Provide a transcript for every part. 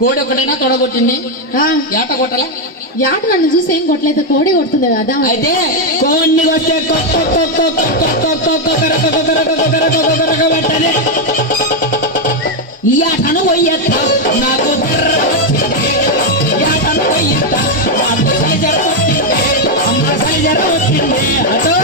కోడి ఒకటైనా తొడగొట్టింది ఏట కొట్టలా యాట నన్ను చూసి ఏం కొట్టలేదు కోడి కొడుతుంది కదా అయితే కోడిని కొట్టే పెట్టని ఈ ఆటను పోయేస్తా నాకు ఆటను పోయేస్తా నాకు సైజర వచ్చింది అమ్మ సైజర వచ్చింది అదో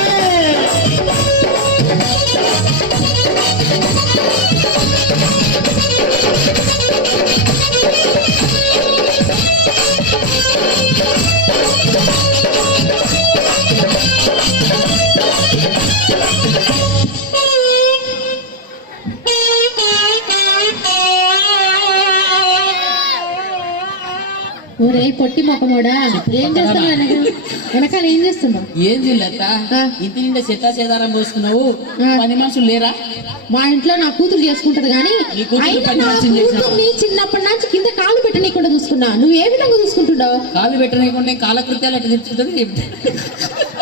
ఒరే పొట్టి మొక్కమోడా ఏం చేస్తున్నావు వెనకాల ఏం చేస్తున్నావు? ఏం చేయలేక ఇంటి నిండా చెత్తా చేదారం పోసుకున్నావు 10 మనుషులు లేరా? మా ఇంట్లో నా కూతురు చేసుకుంటది కానీ చిన్నప్పటి నుంచి కింద కాలు పెట్టనీయకుండా చూసుకున్నా. నువ్వు ఏ విధంగా చూసుకుంటున్నావు? కాలు పెట్టనీయకుండా కాలకృత్యాలు ఎట్లా తెచ్చుంటుంది?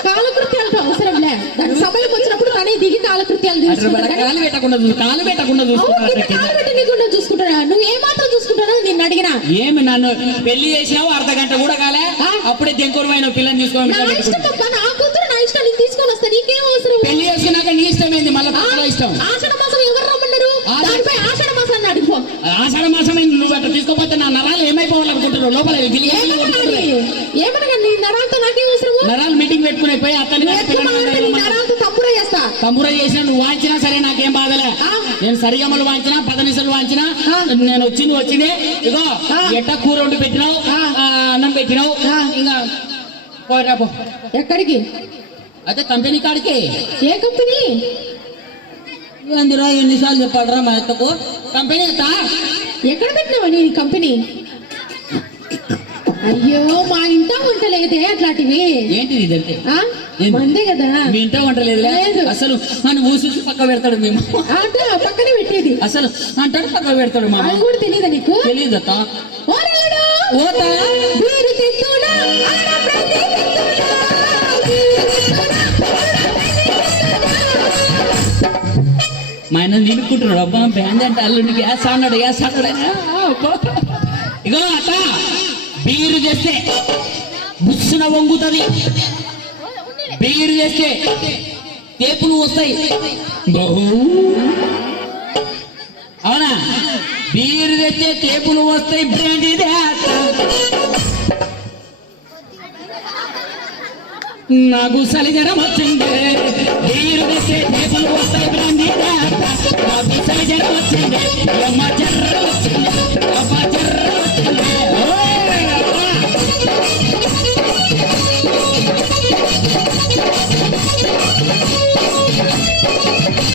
కాలకృత్యాలతో అవసరం లే, దాని సమయం వచ్చినప్పుడు తనే దిగి కాలకృత్యాలు కాలు పెట్టకుండా చూసుకుంటున్నా. నువ్వు ఏ మాత్రం చూసుకుంటావు? నిన్ను అడిగినా ఏమి నన్ను పెళ్లి చేసినావు అర్ధగంట కూడా కాలే అప్పుడే దెంకూరమైన పిల్లని తీసుకోవాలి. నా కూతురు నా ఇష్టం, నేను తీసుకొని వస్తా, నీకేం అవసరం? పెళ్లి చేసుకున్నాక నీ ఇష్టమైంది మళ్ళీ ఇష్టం. ఆషాఢ మాసం ఎవరు రమ్మన్నారు? దానిపై ఆషాఢ మాసాన్ని అడుగు. ఆషాఢ మాసం నువ్వు అట్లా తీసుకోపోతే నా నరాలు ఏమైపోవాలనుకుంటున్నావు? లోపల ఏమనగా నీ నరాలతో నాకేం అవసరం? నరాలు మీటింగ్ పెట్టుకుని పోయి అతని నరాలతో తప్పురా చేస్తా. తమ్మురా చేసినా నువ్వు వాంచినా సరే నాకేం బాధలే. నేను సరిగమలు వాంచినా 10 నిమిషాలు వాంచినా నేను వచ్చింది ఇగో ఎట్ట కూర వండి పెట్టినావు, అన్నం పెట్టినావు, ఇంకా పోరాపో. ఎక్కడికి? అయితే కంపెనీ కాడికి. ఏ కంపెనీ? అందులో ఎన్నిసార్లు చెప్పాడరా మా ఎత్తకు కంపెనీ ఎత్తా? ఎక్కడ పెట్టినావా నీ కంపెనీ? అయ్యో మా ఇంట వంట లేదే అట్లాంటివి. ఏంటిది ఇదంటే? మందే కదా. మీ ఇంట వంట లేదు అసలు. నన్ను ఊసి పక్క పెడతాడు మేము పక్కనే పెట్టేది అసలు అంటాడు పక్క పెడతాడు. మా కూడా తెలియదా నీకు? తెలియదత్తా. మా ఆయన నిలుక్కుంటున్నాడు. అబ్బా బ్యాండ్ అంటే అల్లుండి గ్యాస్ అన్నాడు ఇగో అట్ట బీరు చేస్తే బుస్సున వంగుతుంది, బీరు చేస్తే తేపులు వస్తాయి. అవునా? బీరు తెస్తే తేపులు వస్తాయి. బ్రాండీ నాకు సలిజరం వచ్చింది. బీరు తెస్తే తేపులు వస్తాయి. బ్రాండీ నాకు సలిజరం వచ్చింది.